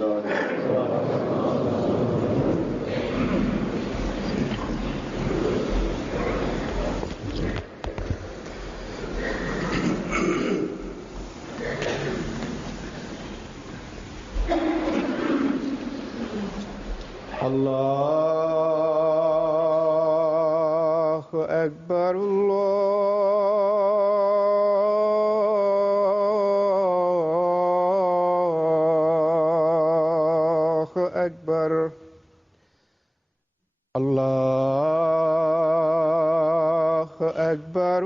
الله أكبر الله أكبر الله أكبر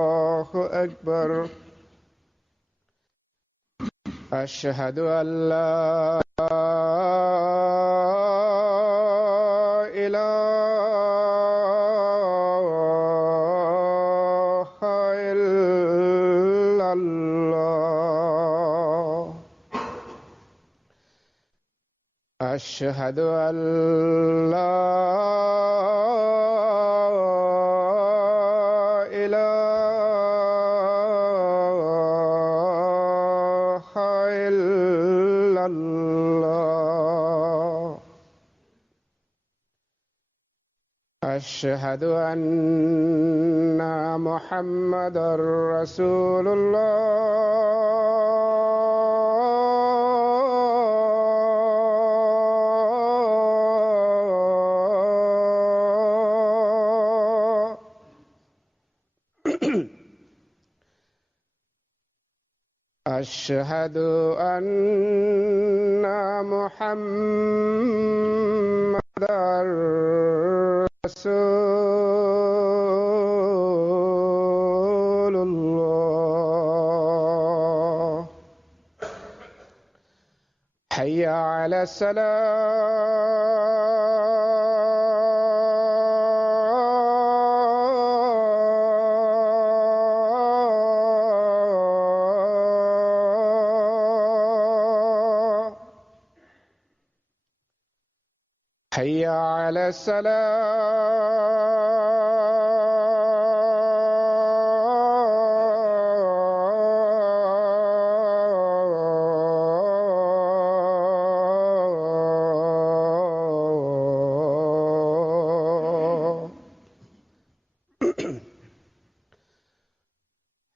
الله أكبر. أشهد أن لا إله إلا الله. أشهد أن لا إله إلا الله. أشهد أن محمدًا رسول الله. أشهد أن محمدًا رسول الله. حي على الصلاة. حي على الصلاة.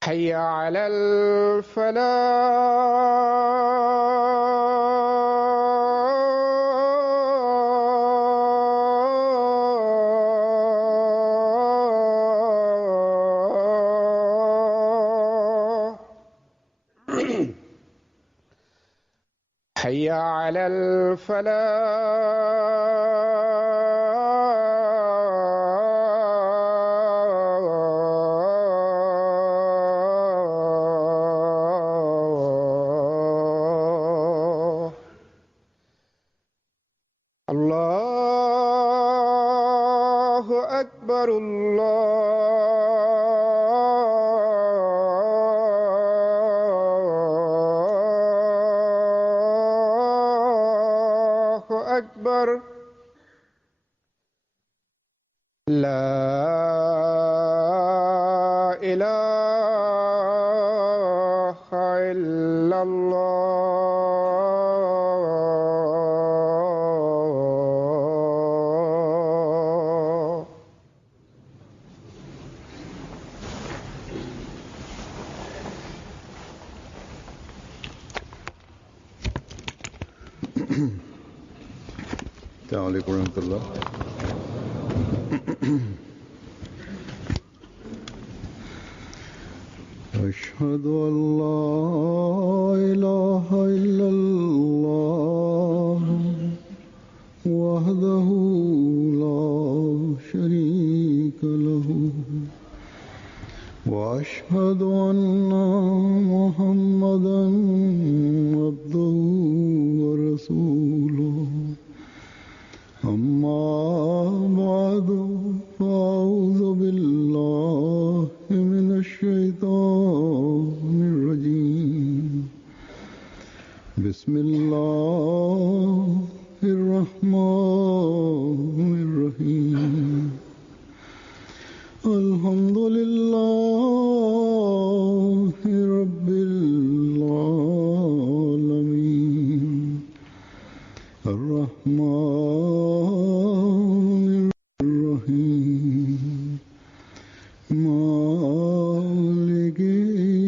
حي على الفلاح. حي على الفلاح. الله أكبر الله أكبر. لا إله إلا الله. السلام عليكم ورحمة الله. أشهد أن لا إله إلا الله وحده لا شريك له وأشهد أن محمدًا عبده ورسوله. أما بعد فأعوذ بالله من الشيطان الرجيم. بسم الله الرحمن الرحيم. الحمد لله رب العالمين الرحمن الرحيم مالك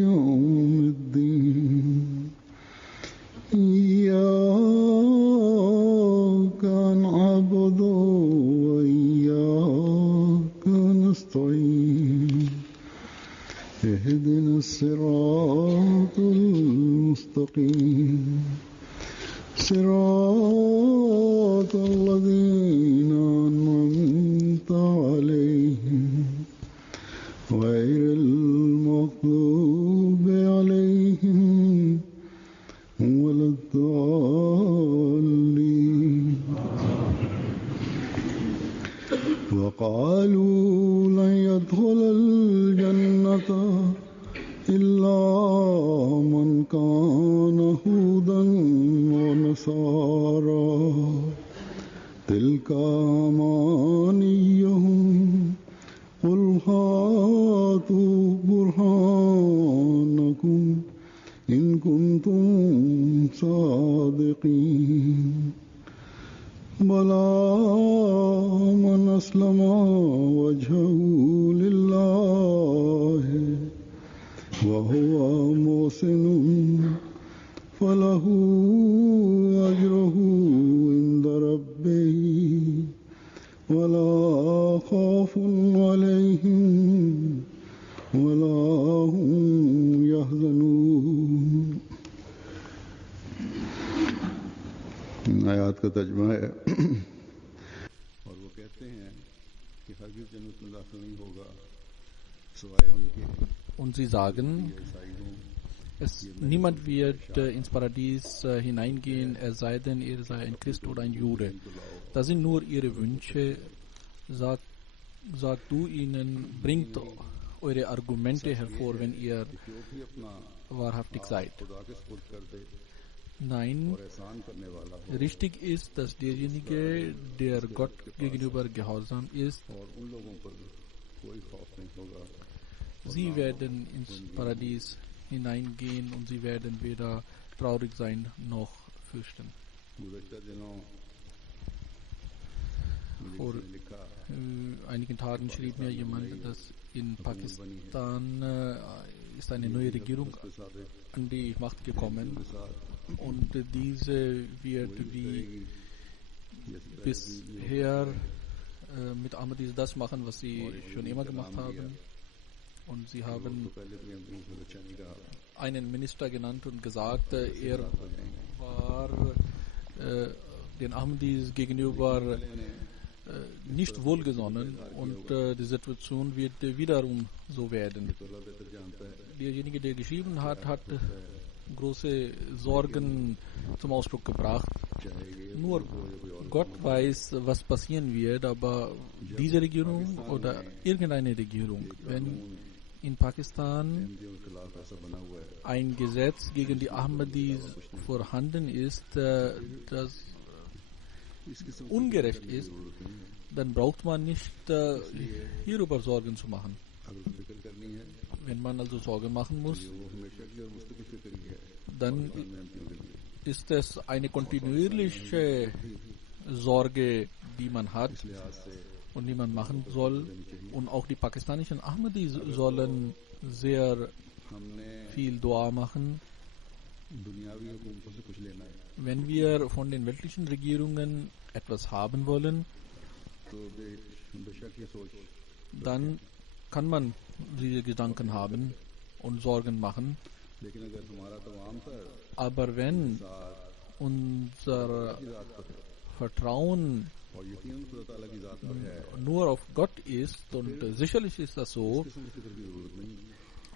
يوم الدين إياك نعبد وإياك نستعين اهدنا الصراط المستقيم صراط الذين أنعمت عليهم غير المغضوب عليهم ولا الضالين وقالوا لن يدخل الجنة إلا من كان هودا ونصارى تلك أمانيهم قل هاتوا برهانكم إن كنتم صادقين بلى من أسلم وجهه لله وهو محسن فله أجره عند ربه ولا خوف عليهم ولا هم يحزنون. आयात का तर्जुमा है और वो कहते हैं कि हरगिज़ जन्नत में दाखिल नहीं होगा सिवाय उनके. Und sie sagen, niemand wird ins Paradies hineingehen, es sei denn, er sei ein Christ oder ein Jude. Das sind nur ihre Wünsche. Sag du ihnen, bringt eure Argumente hervor, wenn ihr wahrhaftig seid. Nein, richtig ist, dass derjenige, der Gott gegenüber gehorsam ist, sie werden ins Paradies hineingehen und sie werden weder traurig sein noch fürchten. Vor einigen Tagen schrieb mir jemand, dass in Pakistan ist eine neue Regierung an die Macht gekommen und diese wird wie bisher mit Ahmadis das machen, was sie schon immer gemacht haben. Und sie haben einen Minister genannt und gesagt, er war den Ahmadis gegenüber nicht wohlgesonnen und die Situation wird wiederum so werden. Derjenige, der geschrieben hat, hat große Sorgen zum Ausdruck gebracht. Nur Gott weiß, was passieren wird, aber diese Regierung oder irgendeine Regierung, wenn in Pakistan ein Gesetz gegen die Ahmadis vorhanden ist, das ungerecht ist, dann braucht man nicht hierüber Sorgen zu machen. Wenn man also Sorgen machen muss, dann ist es eine kontinuierliche Sorge, die man hat und die man machen soll. Und auch die pakistanischen Ahmadis sollen sehr viel Dua machen. Wenn wir von den weltlichen Regierungen etwas haben wollen, dann kann man diese Gedanken haben und Sorgen machen. Aber wenn unser Vertrauen nur auf Gott ist, und sicherlich ist das so,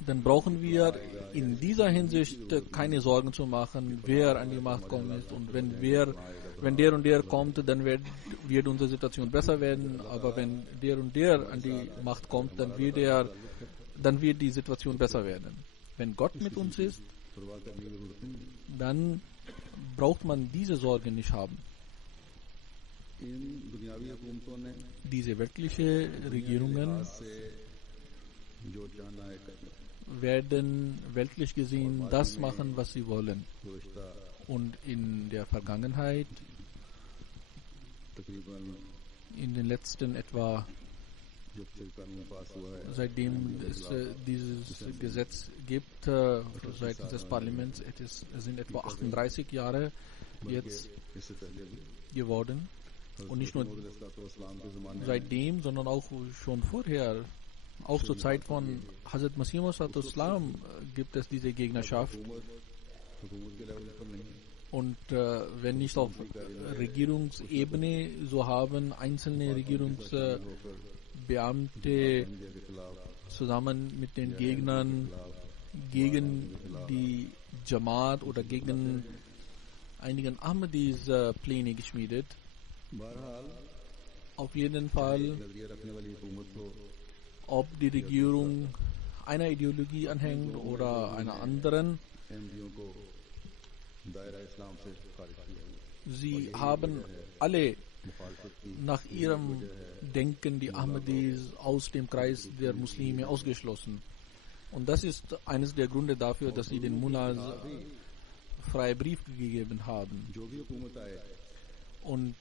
dann brauchen wir in dieser Hinsicht keine Sorgen zu machen, wer an die Macht kommt ist. Und wenn der und der kommt, dann wird unsere Situation besser werden. Aber wenn der und der an die Macht kommt, dann wird die Situation besser werden. Wenn Gott mit uns ist, dann braucht man diese Sorge nicht haben. Diese weltlichen Regierungen जो चाहना है करना werden weltlich gesehen das machen, was sie wollen. गुज़श्ता Und in der Vergangenheit, तकरीबन in den letzten etwa, जब से कानून पास हुआ है seitdem es dieses Gesetz gibt, seitens des Parlaments, es sind etwa 38 Jahre jetzt इससे पहले भी geworden. Und nicht nur इस्लाम के ज़माने seitdem, sondern auch schon vorher, auch zur Zeit von Hazrat Masih Maud Islam gibt es diese Gegnerschaft. हुकूमत के लेवल पर नहीं Und wenn nicht auf Regierungsebene, so haben einzelne Regierungsbeamte India के खिलाफ zusammen mit den Gegnern gegen die Jamaat oder gegen einigen Ahmadis Pläne geschmiedet. बहरहाल Auf jeden Fall, नजरिया रखने वाली हुकूमत हो ob die Regierung einer Ideologie anhängt oder einer anderen, MDO को दायरा इस्लाम से खारिज किया गया sie haben alle मुखालफत की nach ihrem Denken die Ahmadis aus dem Kreis der Muslime ausgeschlossen. Und das ist eines der Gründe dafür, dass sie den Mullahs freie Brief gegeben haben. जो भी हुकूमत आए Und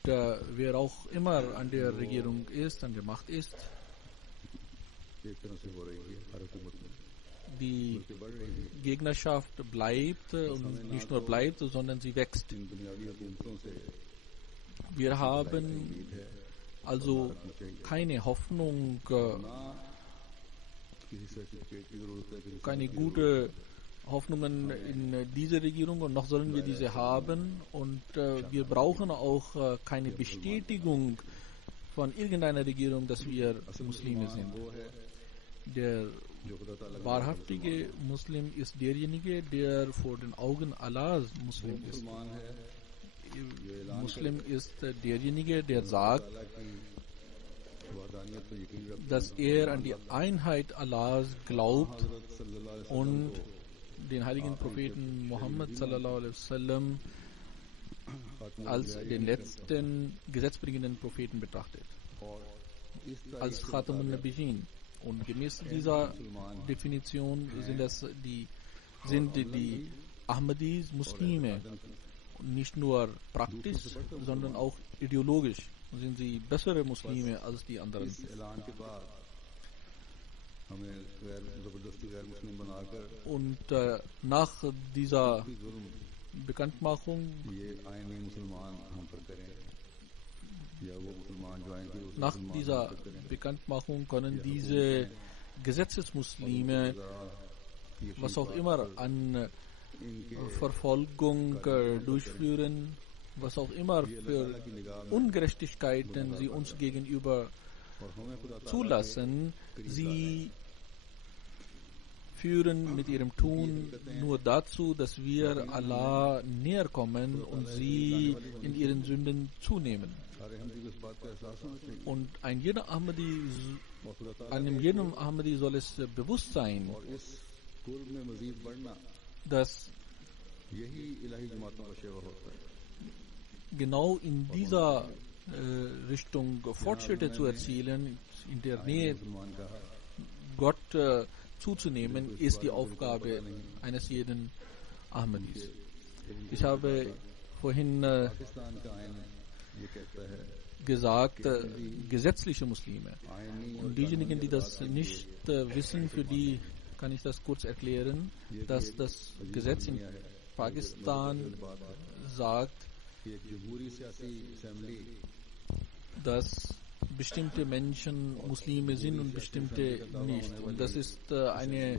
wer auch immer an der Regierung ist, an der Macht ist, एक तरह से हो रही है हर हुकूमत में die बल्कि बढ़ रही है Gegnerschaft bleibt und nicht nur bleibt, sondern sie wächst. इन दुनियावी हुकूमतों से Wir haben also keine Hoffnung, ना किसी सर्टिफिकेट की जरूरत है किसी keine gute Hoffnungen in diese Regierung und noch sollen wir diese haben und wir brauchen auch keine Bestätigung von irgendeiner Regierung, dass wir Muslime sind. वो है Der जो खुदा ताला wahrhaftige Muslim ist derjenige, der vor den Augen Allahs Muslim ist. मुसलमान है Muslim ist derjenige, der sagt, ताला की वहदानियत पर यकीन रखता dass er an die Einheit Allahs glaubt हज़रत सल्लल्लाहु अलैहि वसल्लम und den heiligen Propheten Muhammad sallallahu alaihi wasallam खात्मा als den letzten gesetzbringenden Propheten betrachtet, और इस als Khatamun Nabiyyin. Und gemäß dieser Definition sind die Ahmadis Muslime. Und nicht nur praktisch, sondern auch ideologisch sind sie bessere Muslime als die anderen. इस ऐलान के बाद हमें गैर जबरदस्ती गैर मुस्लिम बनाकर Und nach dieser भी जुल्म Bekanntmachung, ये आईनी मुसलमान हम पर करें या वो मुसलमान जो आएंगे उस nach मुसलमान dieser हम पर करें Bekanntmachung können diese Gesetzesmuslime, ये was auch immer an Verfolgung durchführen, was auch immer für Ungerechtigkeiten sie uns gegenüber और हमें खुदा ताला zulassen, sie führen mit ihrem Tun nur dazu, dass wir Allah näher kommen und sie in ihren Sünden zunehmen. सारे हम भी इस बात का एहसास होना चाहिए Und और खुदा ताला einem jedem Ahmadi soll es bewusst sein, और इस कुर्ब में मजीद बढ़ना dass यही इलाही जमातों का शेवा होता है genau in dieser Richtung Fortschritte zu erzielen, in der Nähe मुसलमान का Gott zuzunehmen, ist die Aufgabe eines jeden Ahmadis. Ich habe vorhin Pakistan का आइन ये कहता है gesagt, gesetzliche Muslime. आईनी Und diejenigen, die das nicht wissen, für die kann ich das kurz erklären, dass das Gesetz in Pakistan sagt, कि एक जमहूरी सियासी assembly dass bestimmte Menschen Muslime sind und bestimmte nicht. Und das ist eine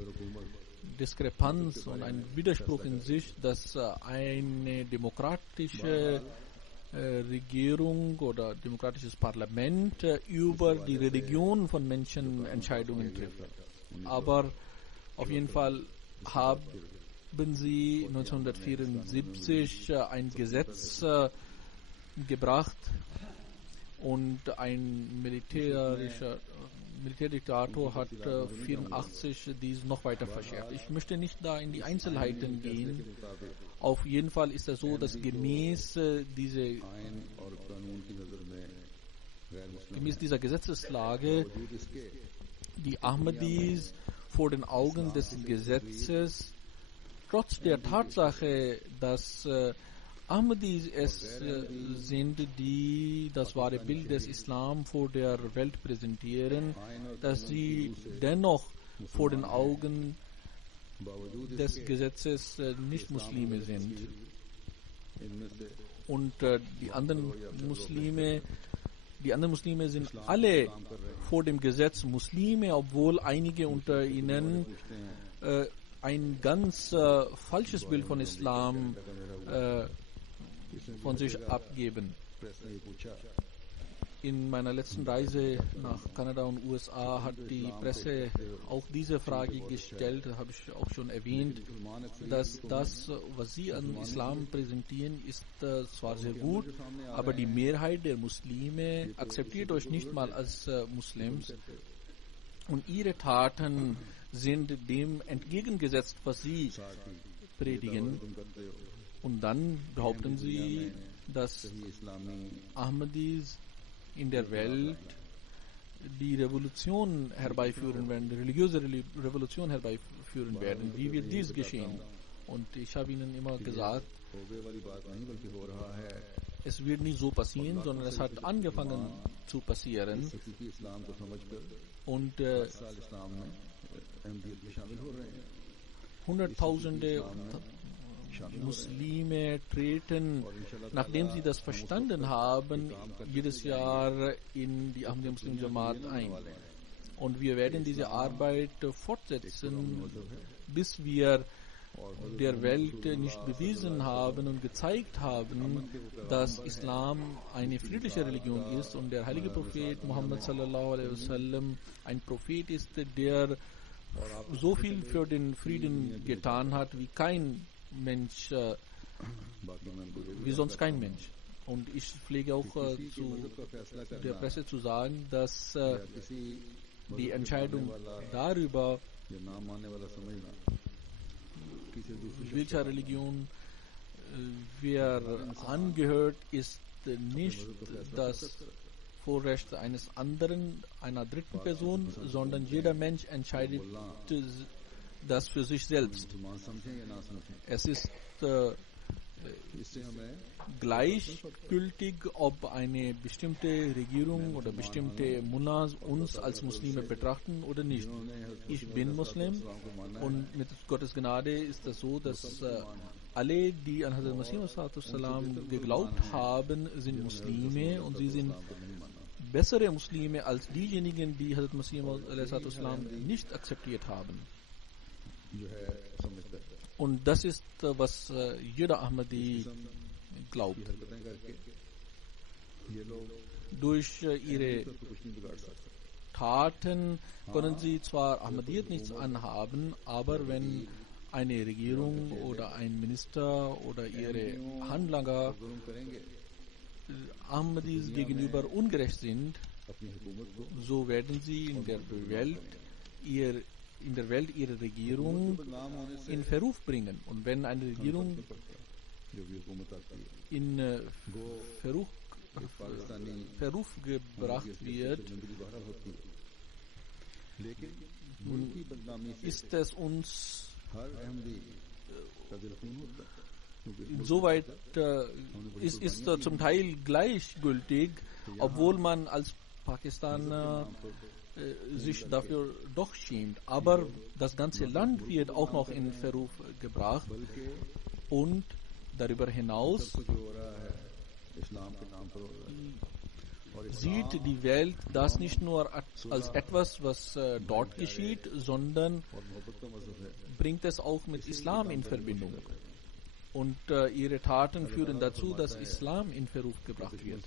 Diskrepanz und ein Widerspruch in sich, dass eine demokratische Regierung oder demokratisches Parlament über die Religion von Menschen Entscheidungen trifft. Aber auf jeden Fall haben sie 1974 ein Gesetz gebracht und ein Militärdiktator hat 1984 dies noch weiter verschärft. Ich möchte nicht da in die Einzelheiten gehen. Auf jeden Fall ist es so, dass gemäß आइन और कानून की नजर में गैर मुस्लिम dieser Gesetzeslage वजूद इसके die Ahmadis vor den Augen des Gesetzes, trotz der Tatsache, dass Ahmadis es sind, die das wahre Bild des Islam vor der Welt präsentieren, dass sie dennoch vor den Augen des Gesetzes nicht Muslime sind. Und die anderen Muslime sind alle vor dem Gesetz Muslime, obwohl einige unter ihnen ein ganz falsches Bild von Islam von sich abgeben. In meiner letzten Reise nach Kanada und USA hat die Presse auch diese Frage gestellt, habe ich auch schon erwähnt, dass das, was sie an Islam präsentieren, ist zwar sehr gut, aber die Mehrheit der Muslime akzeptiert euch nicht mal als Muslims und ihre Taten sind dem entgegengesetzt, was sie predigen. Und dann behaupten sie, dass Ahmadis in der Welt die Revolution herbeiführen werden, die religiöse Revolution herbeiführen werden. Wie wird dies geschehen? Und ich habe ihnen immer gesagt, es wird nicht so passieren, sondern es hat angefangen zu passieren. Und Hunderttausende Muslime treten, nachdem sie das verstanden haben, jedes Jahr in die Ahmadiyya Muslim Jamaat ein. Und wir werden diese Arbeit fortsetzen, bis wir der Welt nicht bewiesen haben und gezeigt haben, dass Islam eine friedliche Religion ist und der heilige Prophet Muhammad sallallahu alaihi wasallam ein Prophet ist, der so viel für den Frieden getan hat wie kein Mensch, wie sonst kein Mensch. Und ich pflege auch zu der Presse zu sagen, dass die Entscheidung darüber, welcher Religion wer angehört, ist nicht das Vorrecht eines anderen, einer dritten Person, sondern jeder Mensch entscheidet das für sich selbst. Es ist gleichgültig, ob eine bestimmte Regierung oder bestimmte Mullahs uns als Muslime betrachten oder nicht. Ich bin Muslim und mit Gottes Gnade ist es so, dass alle, die an Hazrat Masih ﷺ geglaubt haben, sind Muslime und sie sind bessere Muslime als diejenigen, die Hazrat Masih ﷺ nicht akzeptiert haben. Und das ist, was jeder Ahmadi glaubt. Durch ihre Taten können sie zwar Ahmadiyyat nichts anhaben, aber wenn eine Regierung oder ein Minister oder ihre Handlanger Ahmadis gegenüber ungerecht sind, so werden sie in der Welt ihre Regierung in Verruf bringen. Und wenn eine Regierung in Verruf gebracht wird, ist es uns insoweit ist zum Teil gleichgültig, obwohl man als Pakistaner sich dafür doch schämt. Aber das ganze Land wird auch noch in Verruf gebracht und darüber hinaus sieht die Welt das nicht nur als etwas, was dort geschieht, sondern bringt es auch mit Islam in Verbindung. Und ihre Taten führen dazu, dass Islam in Verruf gebracht wird.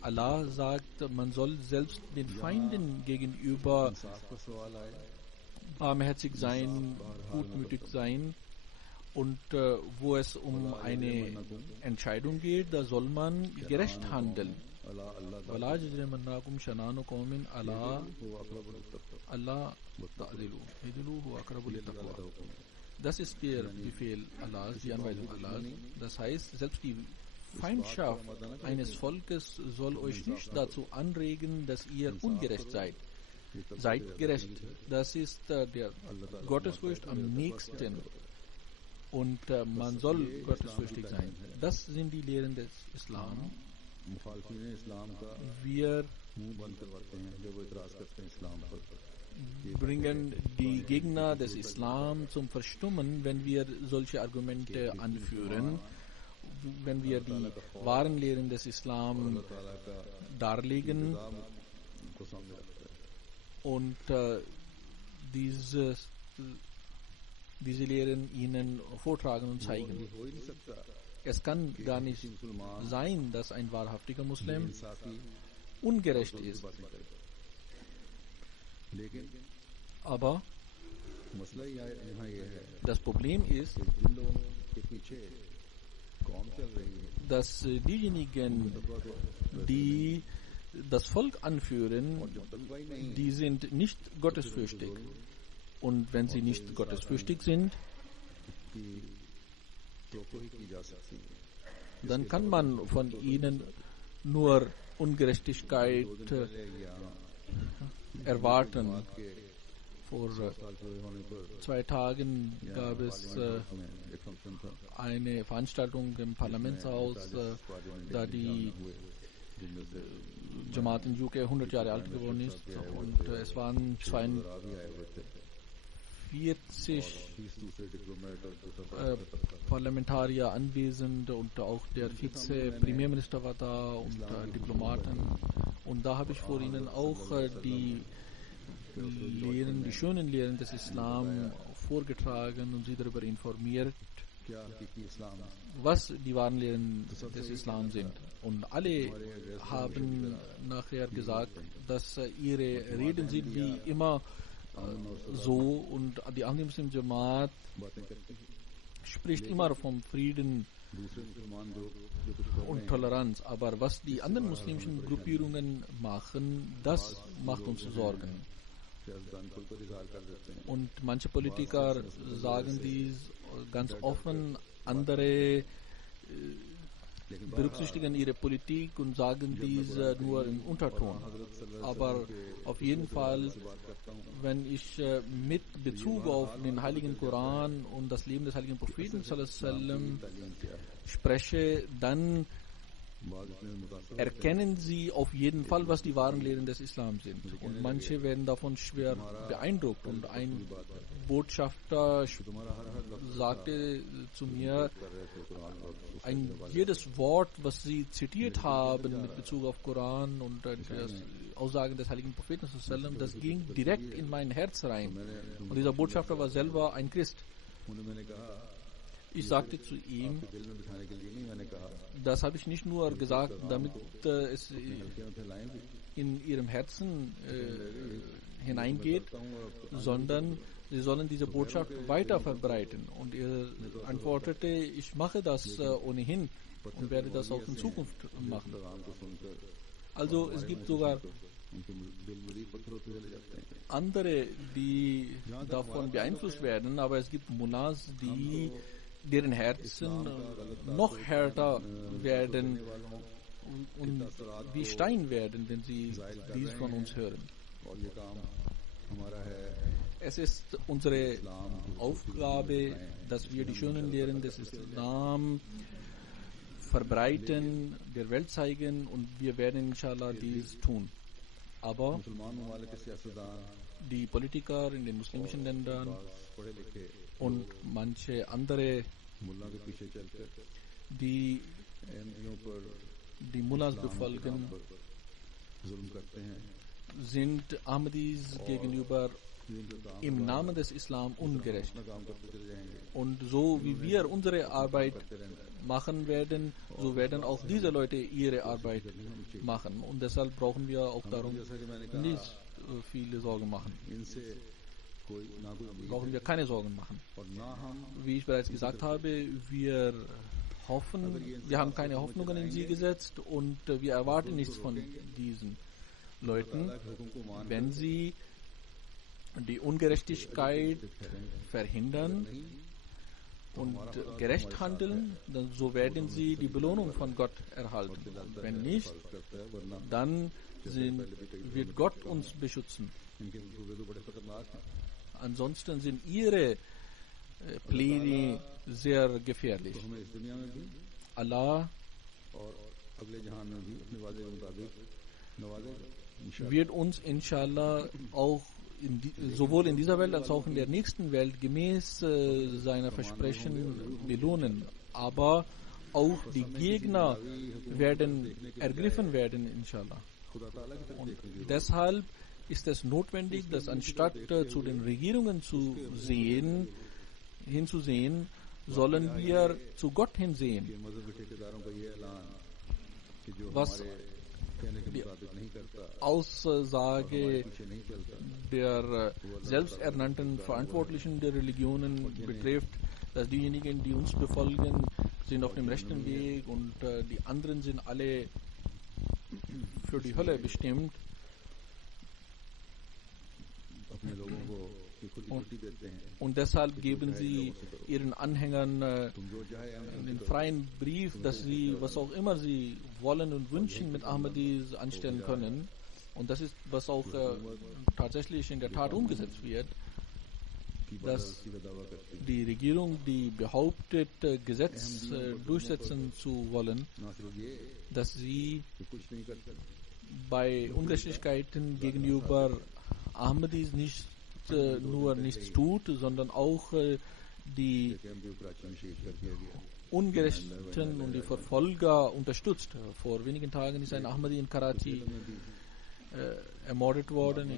Allah sagt, man soll selbst den Feinden gegenüber barmherzig sein, gutmütig sein. Und wo es um eine Entscheidung geht, da soll man gerecht handeln. Das ist der Befehl Allahs, die Anweisung Allahs. Das heißt, selbst die Feindschaft eines Volkes soll euch nicht dazu anregen, dass ihr ungerecht seid. seid gerecht. Das ist der Gottesfurcht am nächsten. Und man soll gottesfürchtig sein. Das sind die Lehren des Islam. मुखालफीन इस्लाम का Wir मुंह बंद करवाते हैं जब वो इतराज करते हैं इस्लाम पर। bringen die Gegner des Islam zum Verstummen, wenn wir solche Argumente anführen, wenn wir die wahren Lehren des Islam darlegen उनको सामने रखते हैं। und diese Lehren ihnen vortragen und zeigen. हो ही नहीं सकता Es kann gar nicht sein, dass ein wahrhaftiger Muslim इंसाफी ungerecht ist. बातें करे। लेकिन Aber मसला यहाँ ये है das Problem ist, कि जिन लोगों के पीछे कौम चल रही है dass diejenigen, die das Volk anführen, तकवा ही नहीं die sind nicht gottesfürchtig. Und wenn sie nicht gottesfürchtig sind, की तो ही की जा सकती है। dann kann man von ihnen nur Ungerechtigkeit erwarten. Vor साल पूरे होने पर 2 Tagen gab es में एक फंक्शन था eine Veranstaltung im Parlamentshaus, da die जिनमें से Jamaat in UK 100 Jahre alt geworden ist. Und es waren Ravi आए हुए थे 42 30 दूसरे डिप्लोमेट और दूसरा Parlamentarier anwesend und auch der Vize-Premierminister war da und Diplomaten. Und da habe ich vor ihnen auch die Lehren, die schönen Lehren des Islam vorgetragen und sie darüber informiert, क्या हकीकी इस्लाम was die wahren Lehren des Islam sind. Und alle haben nachher gesagt, dass ihre Reden sind wie immer so und die Ahmadi Muslim Jamaat बातें करती है। spricht immer vom Frieden दूसरे मुसलमान लोग जो कुछ कर रहे und Toleranz. Aber was die anderen muslimischen Gruppierungen machen, das macht uns Sorgen. हैं सियासतदान खुलकर इजहार कर देते हैं Und manche Politiker sagen dies ganz offen, andere berücksichtigen ihre Politik und sagen dies nur im Unterton. Aber auf jeden Fall, wenn ich mit Bezug auf den Heiligen Koran und das Leben des Heiligen Propheten sallallahu alaihi wasallam spreche, dann बाद इसमें मुतासर erkennen sie auf jeden Fall, was die wahren Lehren des Islam sind. Und manche werden davon schwer beeindruckt. Und ein Botschafter sagte zu mir, jedes Wort, was sie zitiert haben mit Bezug auf Koran und das Aussagen des Heiligen Propheten, das ging direkt in mein Herz rein. Und dieser Botschafter war selber ein Christ. उन्हें मैंने कहा Ich sagte zu ihm, दिल में बिठाने के लिए नहीं मैंने कहा das habe ich nicht nur gesagt, damit es क्या फैलाएं भी in ihrem Herzen hineingeht, sondern sie sollen diese Botschaft weiter verbreiten. Und er antwortete, ich mache das ohnehin und werde das auch in Zukunft machen. पैगाम को सुनकर Also es gibt sogar उनके दिल मजीद पत्थरों पे चले जाते हैं। andere, die davon beeinflusst werden, aber es gibt Mullahs, deren Herzen noch härter werden und wie Stein werden, wenn sie dies von uns hören. और ये काम हमारा है Es ist unsere Aufgabe, dass wir die schönen Lehren des Islam verbreiten, der Welt zeigen und wir werden inshallah dies tun. Aber मुसलमान ममालिक के सियासतदान die Politiker in den muslimischen Ländern पढ़े लिखे und manche andere, मुल्ला के पीछे चलकर die अहमदियों पर die Mullahs befolgen, जुल्म करते हैं sind Ahmadis gegenüber जिनका काम im Namen des Islam ungerecht. अपना काम करते चले जाएंगे Und so wie wir unsere Arbeit machen werden, so werden auch diese Leute ihre Arbeit machen. Und deshalb brauchen wir auch darum जैसा कि मैंने कहा nicht viele Sorgen machen. इनसे कोई ना कोई उम्मीद Brauchen wir keine Sorgen machen. और ना हम Wie ich bereits gesagt habe, wir haben keine Hoffnungen in sie gesetzt und wir erwarten nichts von diesen Leuten, हुक्म को मान wenn sie die Ungerechtigkeit verhindern und gerecht handeln, dann so werden sie die Belohnung von Gott erhalten. Und wenn nicht, करता है वरना dann wird Gott uns beschützen. इनके मंसूबे तो बड़े खतरनाक हैं। Ansonsten sind ihre Pläne sehr gefährlich. तो हमें इस दुनिया में भी Allah और अगले जहान में भी अपने वादे के मुताबिक नवाजेगा इंशाअल्लाह। wird uns inshallah auch sowohl in dieser Welt als auch in der nächsten Welt gemäß seiner Versprechen belohnen. Aber auch die Gegner werden ergriffen werden, inshallah. खुदा ताला की तरफ Und देखने की deshalb ist es notwendig, dass anstatt zu den Regierungen hinzusehen, sollen wir zu Gott hinsehen. कि मजहब के ठेकेदारों का ये ऐलान कि जो Was हमारे कहने के मुताबिक नहीं करता, Aussage पीछे नहीं चलता, der selbsternannten Verantwortlichen der Religionen betrifft, dass diejenigen, die uns befolgen, sind auf dem rechten Weg und die anderen sind alle für die Hölle bestimmt. अपने लोगों को ये खुली छुट्टी देते हैं। Und deshalb geben sie ihren Anhängern तुम जो चाहे हम den freien Brief, dass sie, was auch immer sie wollen und wünschen, mit Ahmadis anstellen können. Und das ist, was auch tatsächlich in der Tat umgesetzt wird, की dass बदौलती का दावा करती है। die Regierung, die behauptet, Gesetz durchsetzen zu wollen, ना सिर्फ ये dass sie कि कुछ नहीं करते, bei Ungerechtigkeiten gegenüber Ahmadis nicht nur nichts tut, sondern auch die कि हम भी कराची में शहीद कर दिया गया। Ungerechten und die Verfolger unterstützt. Vor wenigen Tagen ist ein Ahmadi in Karachi ermordet worden.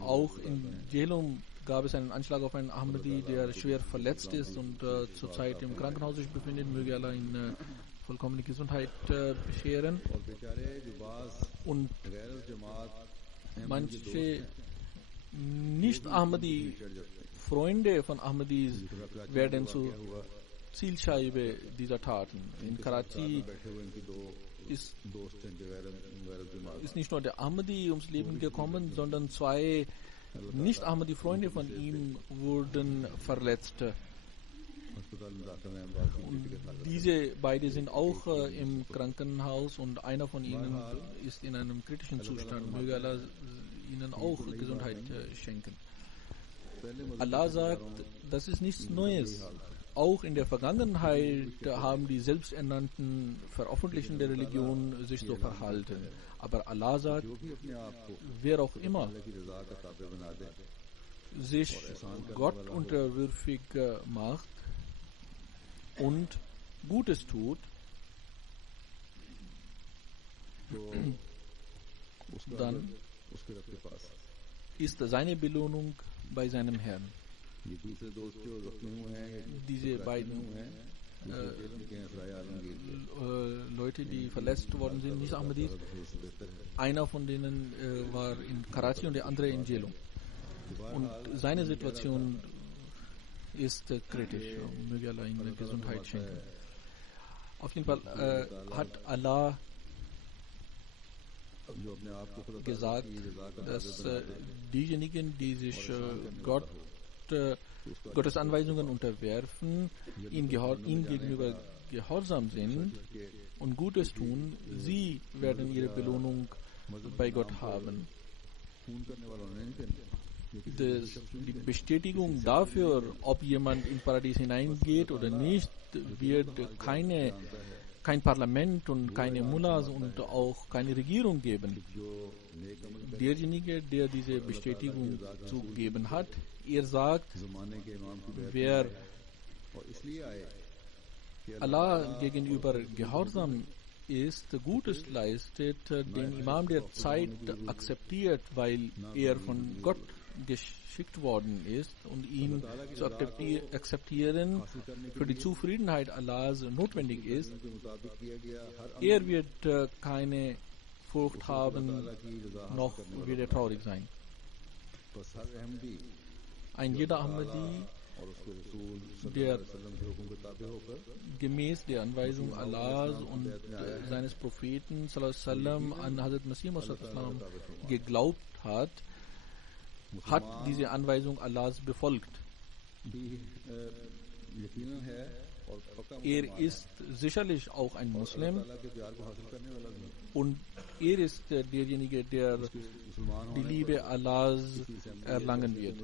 Auch in Jhelum gab es einen Anschlag auf einen Ahmadi, der schwer verletzt ist und zurzeit im Krankenhaus sich befindet. Möge Allah ihn vollkommene Gesundheit bescheren. और बेचारे जो बाज Und गैर जमात manche Nicht-Ahmadi, Freunde von Ahmadis, werden zur Zielscheibe dieser Taten. In Karachi बैठे हुए इनकी दो ist दोस्त हैं जो गैर जमात ist nicht nur der Ahmadi ums Leben gekommen, sondern zwei Nicht-Ahmadi-Freunde von ihm wurden verletzt. अस्पताल में दाखिल हैं। बाज Und diese beide sind auch im Krankenhaus und einer von ihnen ist in einem kritischen Zustand. Möge Allah ihnen auch Gesundheit schenken. Allah sagt, das ist nichts Neues. Auch in der Vergangenheit haben die selbsternannten Veröffentlichten der Religion sich so verhalten. Aber Allah sagt, जो भी अपने आप को wer auch immer अल्लाह की रजा का ताबे बना दे, sich Gott unterwürfig macht und Gutes tut, तो उसका dann उसके रब के पास ist seine Belohnung bei seinem Herrn. ये दूसरे दोस्त जो जख्मी हुए हैं, Diese beiden हैं दूसरे जेल के हैं सराय आलमगीर के, Leute, die verletzt worden sind, nicht Ahmadis. उससे बेहतर है। Einer von denen war in Karachi und der andere in Jhelum. Und seine Situation ist kritisch. Möge Allah ihm Gesundheit schenken. Auf jeden Fall hat Allah जो अपने आप को खुदा gesagt, की रजा का dass ताबे बना दे, diejenigen, die sich Gottes Anweisungen unterwerfen, ihm gegenüber gehorsam sind und Gutes tun, sie werden ihre Belohnung bei Gott haben. खून करने वालों ने नहीं करना, Die Bestätigung dafür, ob jemand ins Paradies hineingeht oder nicht, wird kein Parlament und keine Mullahs und auch keine Regierung geben. जो नेक अमल Derjenige, der diese Bestätigung zu geben hat, er sagt, जमाने के इमाम की बैत wer और इसलिए आए कि Allah gegenüber gehorsam ist, Gutes leistet, den Imam der Zeit akzeptiert, weil er von Gott geschickt worden ist und ihn zu akzeptieren für die Zufriedenheit Allahs notwendig ist. के मुताबिक किया गया हर Er wird keine Furcht haben, की रजा noch wird er traurig sein. बस हर Ahmadi Ein jeder Ahmadi, और उसके रसूल der वसल्लम के हुक्म के ताबे होकर gemäß der Anweisung Allahs und seines Propheten sallam, an Hazrat Masih sallam geglaubt hat, hat diese Anweisung Allahs befolgt. भी यकीनन है और पक्का Er मुसलमान है। ist sicherlich auch ein Muslim अल्लाह के प्यार को हासिल करने वाला भी है। und er ist derjenige, der मुसलमान die होने Liebe Allahs erlangen wird.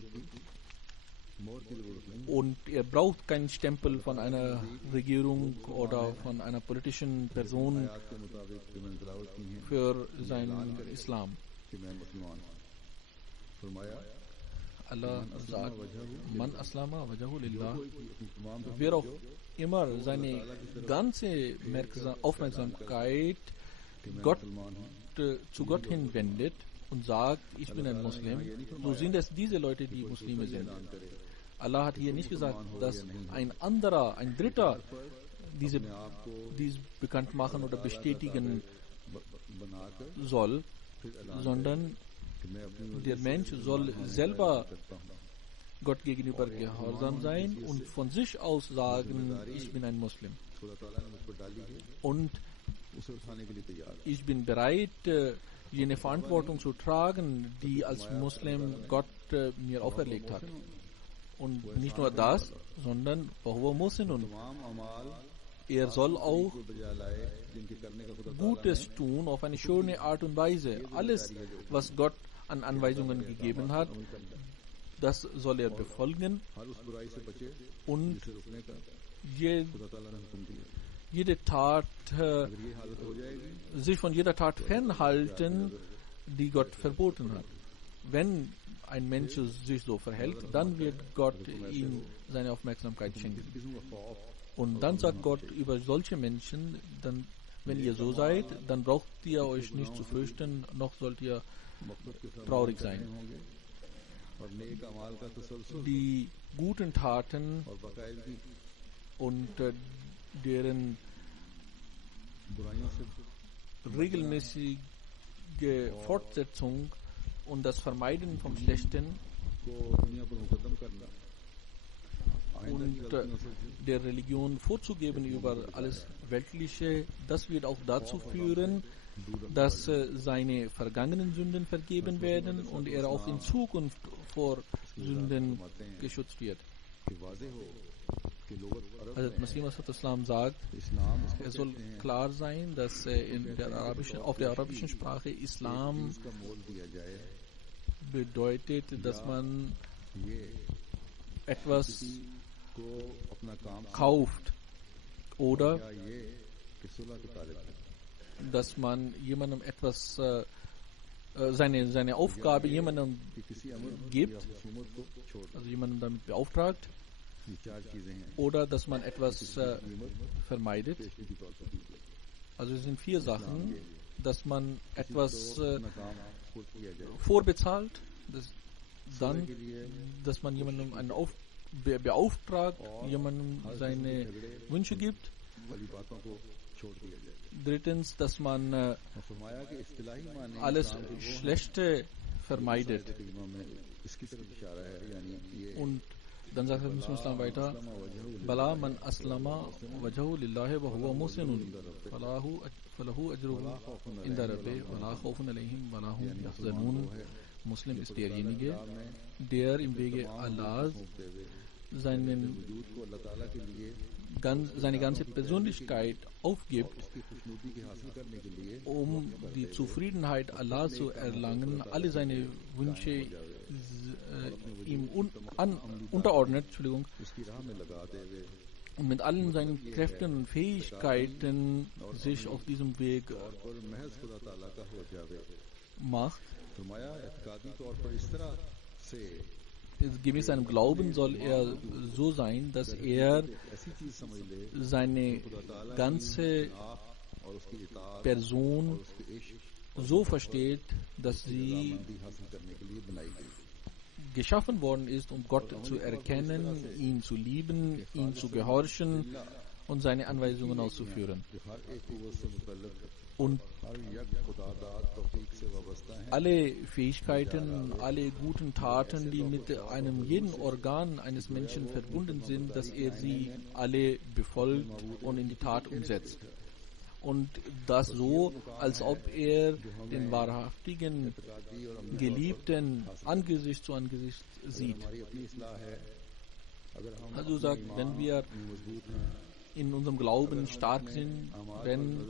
मोहर की जरूरत नहीं। Und er braucht keinen Stempel von einer Regierung oder von einer politischen Person आयात के मुताबिक जो मैंने तिलावत की है für seinen Islam. कि मैं मुसलमान हूँ। फरमाया Allah sagt, man aslama wajahu lillah. अपनी तमाम Wer auch immer seine ganze Aufmerksamkeit Gott, zu Gott hinwendet und sagt, ich bin ein Muslim, so sind es diese Leute, die Muslime sind. Allah hat hier nicht gesagt, dass ein anderer, ein Dritter dies bekannt machen oder bestätigen बनाकर soll, sondern कि मैं अपनी der Mensch soll selber Gott gegenüber gehorsam sein und von sich aus sagen, ich bin ein Muslim. खुदा ताला ने मुझ पर डाली है Und उसे उठाने के लिए तैयार है। ich bin bereit, jene Verantwortung zu tragen, die als Muslim Gott mir auferlegt hat. Und nicht nur das, sondern wahuwa muhsinun. तमाम अमाल Er soll auch को बजा लाए जिनके करने का खुदा Gutes tun auf eine schöne Art und Weise. Alles, was Gott an Anweisungen gegeben hat, das soll er befolgen हर उस बुराई से बचे und जिसे रुकने का खुदा ताला ने हुक्म दिया। jede Tat, अगर ये हालत हो जाएगी sich von jeder Tat fernhalten, die Gott verboten hat. Wenn ein Mensch sich so verhält, dann wird Gott ihm seine Aufmerksamkeit schenken. किस्म का खौफ Und dann sagt Gott über solche Menschen, dann, wenn ihr so seid, dann braucht ihr euch nicht zu fürchten, noch sollt ihr मकसद के साथ traurig sein. होंगे और नेक अमाल का तसलसल Die guten Taten और बाकायदगी und deren बुराइयों से regelmäßige Fortsetzung und das Vermeiden vom Schlechten को दुनिया पर मुकदम करना आइंदा की und गलतियों से der Religion vorzugeben über alles Weltliche, das wird auch dazu führen, dass seine vergangenen Sünden vergeben werden und er auch in Zukunft vor Sünden geschützt wird. कि वाज़ेह हो कि लोग अरब Hazrat Masih Islam sagt, इस्लाम उसको es soll klar sein, dass auf der arabischen Sprache Islam इसका मोल दिया जाए bedeutet, dass man ये etwas को अपना काम kauft oder या ये कि सुलह के तालिब है dass man jemandem etwas, seine Aufgabe jemandem कि किसी अमर gibt, या हुकूमत को छोड़ also jemandem damit beauftragt, ये चार चीजें हैं oder dass man etwas vermeidet. पेशगी के तौर पर की जाए Also es sind 4 Sachen, dass man etwas अपना काम खुद किया जाए vorbezahlt, dann, dass man jemandem beauftragt, jemandem seine Wünsche gibt. वाली बातों को छोड़ दिया जाए Drittens, dass man और फरमाया कि इस्तिलाही माने alles इस्लाम के वो हैं Schlechte vermeidet. कि इमाम में इसकी तरफ इशारा है यानी ये Und dann sagt der Muslim weiter, Bala man aslama wajhahu lillahi wa huwa muhsinun falahu ajruhu inda rabbih wa la khawfun alayhim wa la hum yahzanun. Muslim ist derjenige, der im Wege Allahs वजूद को अल्लाह ताला के लिए seine ganze Persönlichkeit aufgibt, उसकी खुशनुदी के हासिल करने के लिए um die Zufriedenheit Allah zu erlangen, alle seine Wünsche ihm unterordnet, Entschuldigung, उसकी राह में लगाते हुए und mit allen seinen Kräften und Fähigkeiten sich auf diesem Weg तौर पर महज खुदा ताला का हो जावे macht. फरमाया इत्कादी तौर पर इस तरह से Gemäß seinem Glauben soll er so sein, dass er ऐसी चीज समझ ले seine ganze और उसकी इताअत Person उसके इश्क so versteht, dass sie मंदी हासिल करने के लिए बनाई गई geschaffen worden ist, um Gott zu erkennen, ihn zu lieben, ihm zu gehorchen und seine Anweisungen auszuführen. कि हर एक कुव्वत से मुतल्लिक Und हर यक खुदादात तौफीक से वाबस्ता है alle Fähigkeiten, alle guten Taten, die mit einem jeden Organ eines Menschen verbunden sind, dass er sie alle befolgt und in die Tat umsetzt. Und das so, als ob er den wahrhaftigen Geliebten Angesicht zu Angesicht sieht. हमारी अपनी इस्लाह है अगर हम Also sagt, wenn wir मजबूत हैं in unserem Glauben stark sind, wenn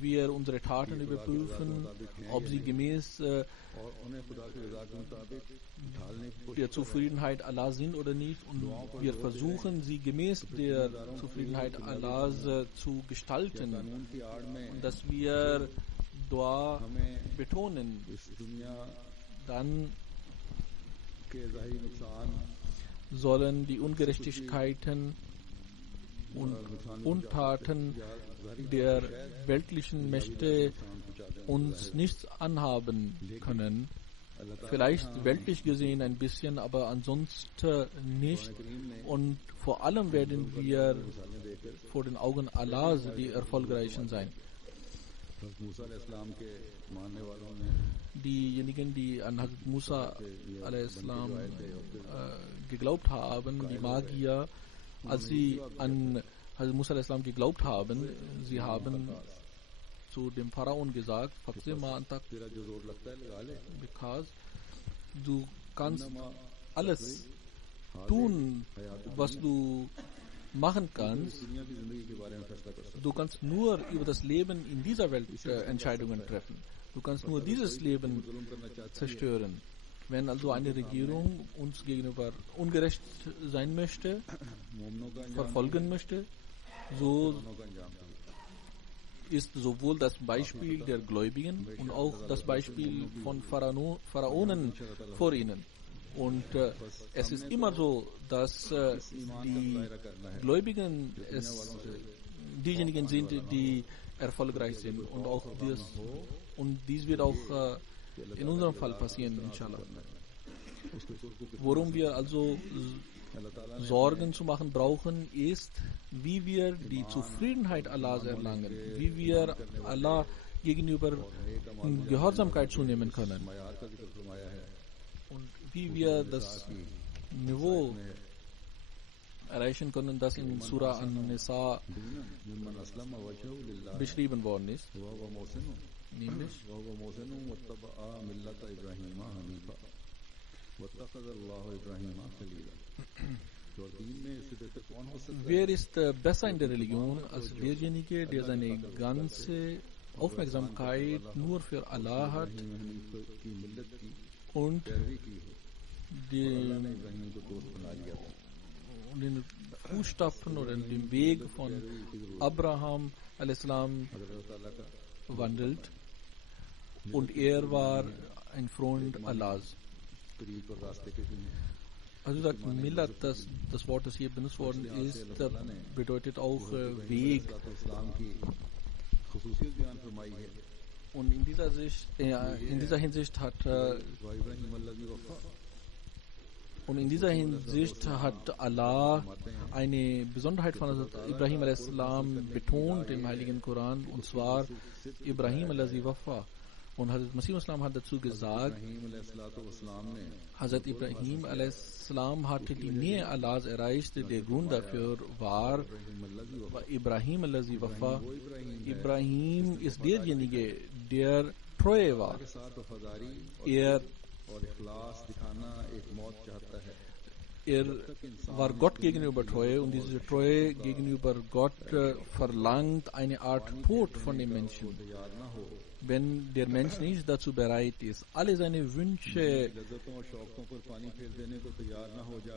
wir unsere Taten überprüfen, ob sie gemäß der Zufriedenheit Allah sind oder nicht, und wir versuchen, sie gemäß der Zufriedenheit Allahs zu gestalten, und dass wir Dua betonen, dann sollen die Ungerechtigkeiten und Untaten der weltlichen Mächte uns nichts anhaben können. Vielleicht weltlich gesehen ein bisschen, aber ansonsten nicht. Und vor allem werden wir vor den Augen Allahs die Erfolgreichen sein. Diejenigen, die an Hazrat Musa a.s. Geglaubt haben, die Magier, als sie an Hazrat Musa a.s. geglaubt haben, sie haben zu dem Pharaon gesagt, because du kannst alles tun, was du machen kannst. Du kannst nur über das Leben in dieser Welt Entscheidungen treffen. Du kannst nur dieses Leben zerstören. Wenn also eine Regierung uns gegenüber ungerecht sein möchte, verfolgen möchte, so ist sowohl das Beispiel der Gläubigen und auch das Beispiel von Pharaonen vor ihnen. Und es ist immer so, dass die Gläubigen diejenigen sind, die erfolgreich sind. Und dies wird auch in unserem Fall passieren, inshallah. Worum wir also Sorgen zu machen brauchen, ist, wie wir die Zufriedenheit Allahs erlangen, wie wir Allah gegenüber Gehorsamkeit zunehmen können und wie wir das Niveau erreichen können, das in Surah An-Nisa beschrieben worden ist, nämlich wer ist besser in der Religion als derjenige, der seine ganze Aufmerksamkeit nur für Allah hat und den Fußstapfen oder den Weg von Abraham a.s. wandelt, und er war ein Freund Allahs. Also sagt Millat, das Wort, das hier benutzt worden ist, bedeutet auch Weg. Und in dieser Hinsicht hat Allah eine Besonderheit von Ibrahim a.s. betont im Heiligen Koran, und zwar Ibrahim allazi wafa. Und Hazrat Masih Islam hat dazu gesagt, Hazrat Ibrahim a.s. hatte die Nähe Allahs erreicht. Der Grund dafür war Ibrahim allazi wafa. Ibrahim ist derjenige, der treu war. Er war Gott gegenüber treu, und diese Treue gegenüber Gott verlangt eine Art Tod von dem Menschen. Wenn der Mensch nicht dazu bereit ist, alle seine Wünsche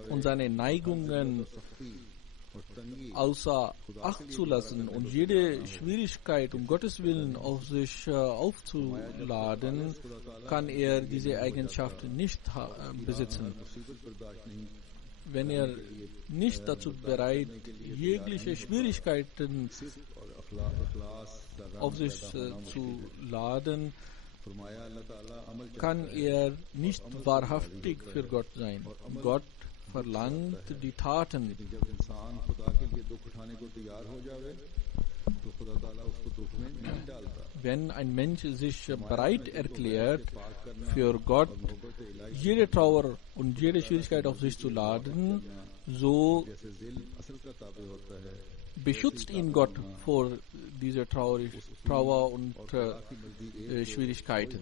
und seine Neigungen außer Acht zu lassen und jede Schwierigkeit um Gottes Willen auf sich aufzuladen, kann er diese Eigenschaft nicht besitzen. Wenn er nicht dazu bereit ist, jegliche Schwierigkeiten auf sich zu laden, kann er nicht wahrhaftig für Gott sein. Gott verlangt die Taten. Wenn ein Mensch sich bereit erklärt, für Gott jede Trauer und jede Schwierigkeit auf sich zu laden, so beschützt ihn Gott vor dieser Trauer und Schwierigkeiten.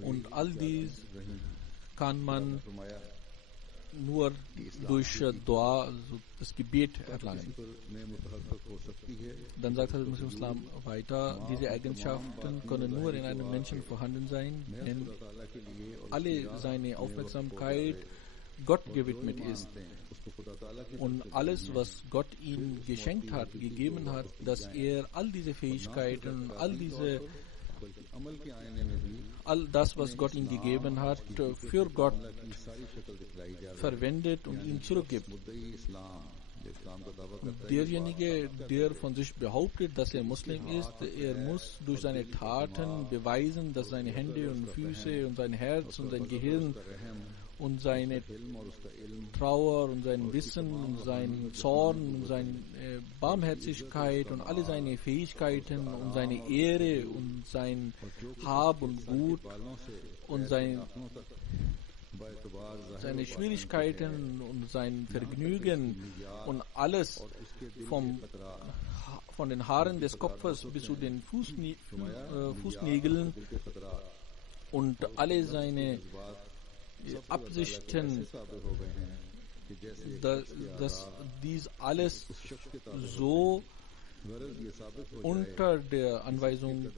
Und all dies kann man nur durch Dua, also das Gebet erlangen. Dann sagt Hazrat Masih Islam weiter, diese Eigenschaften können nur in einem Menschen vorhanden sein, wenn alle seine Aufmerksamkeit Gott gewidmet ist. Und alles, was Gott ihm geschenkt hat, gegeben hat, dass er all diese Fähigkeiten, all das, was Gott ihm gegeben hat, für Gott verwendet und ihm zurückgibt. Und derjenige, der von sich behauptet, dass er Muslim ist, er muss durch seine Taten beweisen, dass seine Hände und Füße und sein Herz und sein Gehirn und seine Trauer und sein Wissen und sein Zorn und seine Barmherzigkeit und alle seine Fähigkeiten und seine Ehre und sein Hab und Gut und seine Schwierigkeiten und sein Vergnügen und alles von den Haaren des Kopfes bis zu den Fußnägeln und alle seine Absichten, dass dies alles so unter der Anweisung,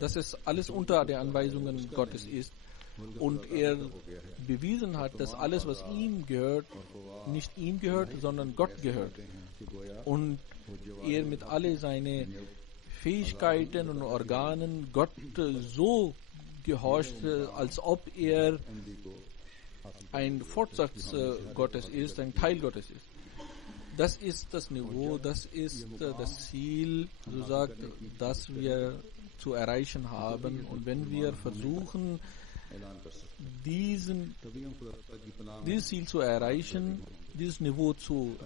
dass es alles unter der Anweisungen Gottes ist und er bewiesen hat, dass alles, was ihm gehört, nicht ihm gehört, sondern Gott gehört und er mit all seinen Fähigkeiten und Organen Gott so gehorcht, als ob er ein Fortsatz Gottes ist, ein Teil Gottes ist. Das ist das Niveau, das ist das Ziel, so sagt, das wir zu erreichen haben. Und wenn wir versuchen, dieses Ziel zu erreichen, dieses Niveau zu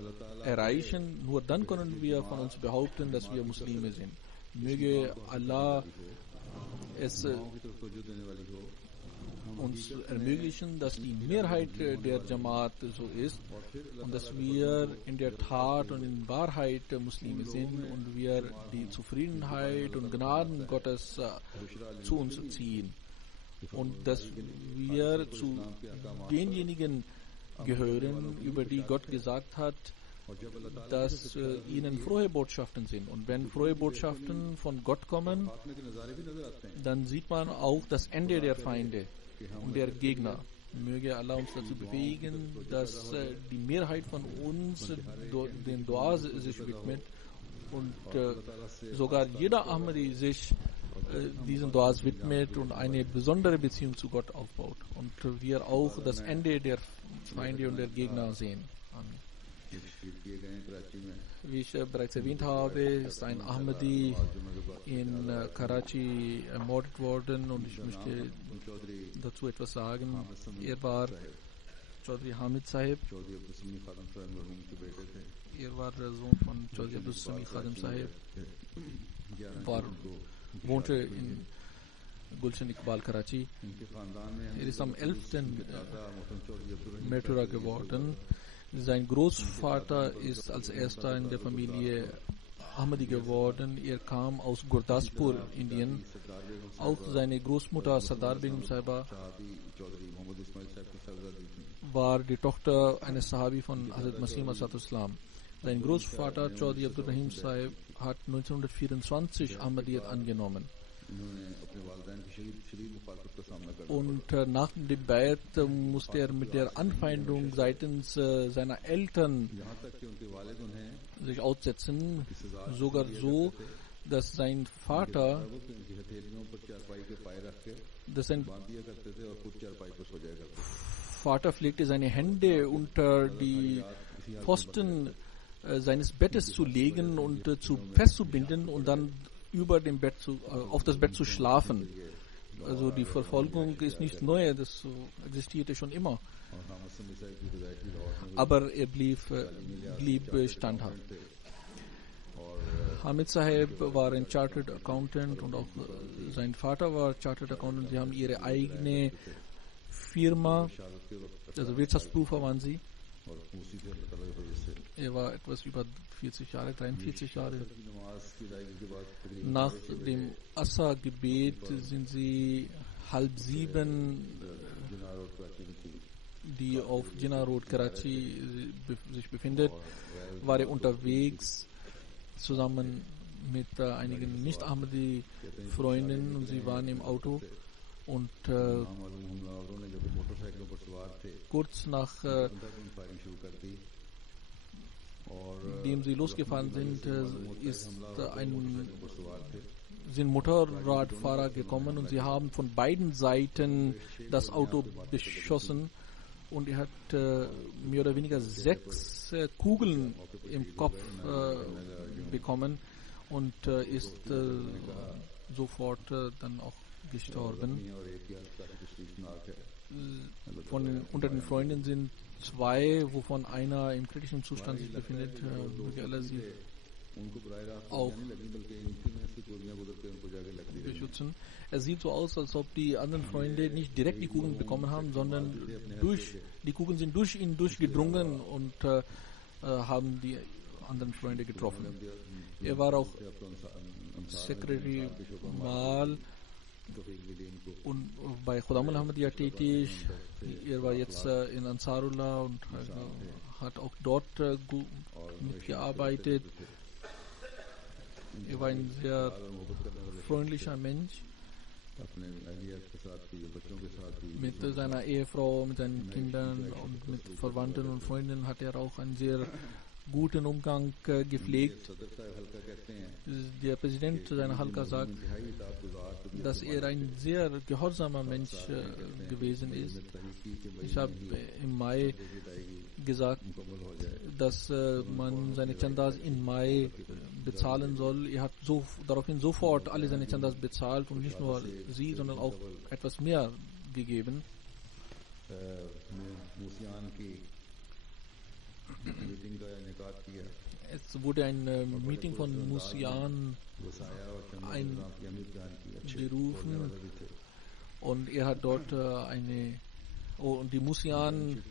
erreichen, nur dann können wir von uns behaupten, dass wir Muslime sind. Möge Allah es uns ermöglichen, dass die Mehrheit der Jamaat so ist und dass wir in der Tat und in Wahrheit Muslime sind und wir die Zufriedenheit und Gnaden Gottes zu uns ziehen und dass wir zu denjenigen gehören, über die Gott gesagt hat, dass ihnen frohe Botschaften sind. Und wenn frohe Botschaften von Gott kommen, dann sieht man auch das Ende der Feinde und der Gegner. Möge Allah uns dazu befähigen, dass die Mehrheit von uns den Dua sich widmet und sogar jeder Ahmadi sich diesen Duas widmet und eine besondere Beziehung zu Gott aufbaut. Und wir auch das Ende der Feinde und der Gegner sehen. Amen. Wie ich bereits erwähnt habe, ist ein Ahmadi in Karachi ermordet worden und ich möchte dazu etwas sagen. Er war Chaudhry Hamid Sahib. Er war der Sohn von Chaudhry Abdul Sami Khadim Sahib. Wohnte in Gulshan Iqbal, Karachi. Er ist am 11. Märtyrer geworden. Sein Großvater ist als erster in der Familie Ahmadi geworden. Er kam aus Gurdaspur, Indien. Auch seine Großmutter Sardar Begum Sahiba war die Tochter eines Sahabi von Hazrat Masih Maud Islam. Sein Großvater Chaudhry Abdul Rahim Sahib hat 1924 Ahmadiyyat angenommen. Und nach dem Bayat musste er mit der Anfeindung seitens seiner Eltern sich aussetzen, sogar so, dass sein Vater pflegte seine Hände unter die Pfosten seines Bettes zu legen und festzubinden und dann über dem Bett auf das Bett zu schlafen. Also die Verfolgung ist nicht neu, das existierte schon immer. Aber er blieb standhaft. Hamid Sahib war ein Chartered Accountant und auch sein Vater war Chartered Accountant. Sie haben ihre eigene Firma, also Wirtschaftsprüfer waren sie. Er war etwas über 40 Jahre, 43 Jahre. Nach dem Assa-Gebet sind sie 6:30 die auf Jinnah Road, Karachi sich befindet, war er unterwegs zusammen mit einigen Nicht-Ahmadi-Freunden und sie waren im Auto und kurz nachdem sie losgefahren sind, sind Motorradfahrer gekommen und sie haben von beiden Seiten das Auto beschossen und er hat mehr oder weniger 6 Kugeln im Kopf bekommen und ist sofort dann auch gestorben. Unter den Freunden sind 2, wovon einer im kritischen Zustand sich befindet, möge Allah sie auch beschützen. Es sieht so aus, als ob die anderen Freunde nicht direkt die Kugeln bekommen haben, sondern die Kugeln sind durch ihn durchgedrungen und haben die anderen Freunde getroffen. Er war auch Sekretär Mal und bei Khuddam al-Ahmadiyya tätig. Er war jetzt in Ansarullah und hat auch dort mitgearbeitet. Er war ein sehr freundlicher Mensch. Mit seiner Ehefrau, mit seinen Kindern und mit Verwandten und Freunden hat er auch einen sehr guten Umgang gepflegt. Der Präsident seiner Halqa sagt, dass er ein sehr gehorsamer Mensch gewesen ist. Ich habe im Mai gesagt, dass man seine Chandas im Mai bezahlen soll. Er hat daraufhin sofort alle seine Chandas bezahlt und nicht nur sie, sondern auch etwas mehr gegeben. Es wurde ein Meeting von Musian einberufen und er hat dort und die Musian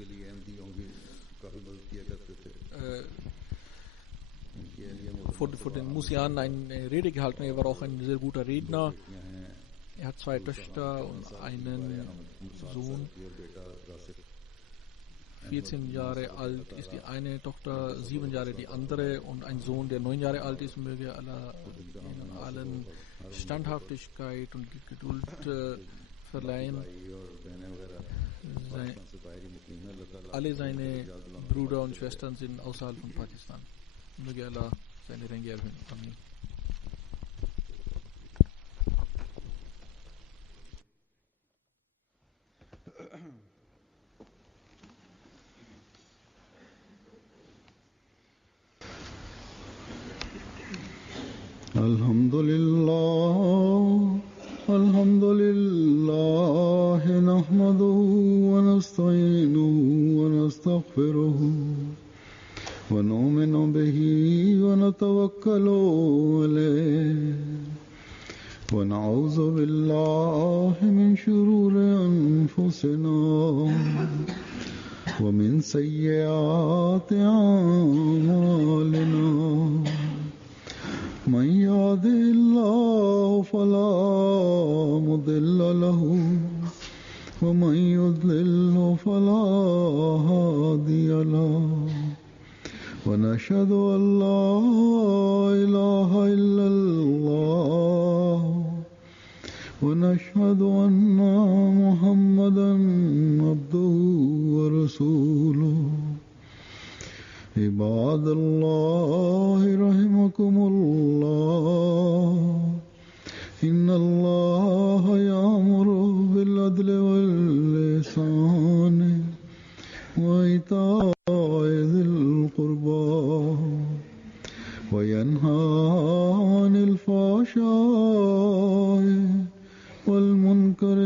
vor den Musianen eine Rede gehalten. Er war auch ein sehr guter Redner. Er hat 2 Töchter und einen Sohn. 14 Jahre alt ist die eine Tochter, 7 Jahre die andere und ein Sohn, der 9 Jahre alt ist. Möge Allah ihnen allen Standhaftigkeit und Geduld verleihen. Alle seine Brüder und Schwestern sind außerhalb von Pakistan. Möge Allah seine Ränge erhöhen. Amen. الحمد لله نحمده ونستعينه ونستغفره ونؤمن به ونتوكل عليه ونعوذ بالله من شرور أنفسنا ومن سيئات أعمالنا من يهده الله فلا مضل له ومن يضلل فلا هادي له ونشهد أن لا إله إلا الله ونشهد أن محمدا عبده ورسوله عباد الله رحمكم الله إن الله يأمر بالعدل والإحسان وإيتاء ذي القربى وينهى عن الفحشاء والمنكر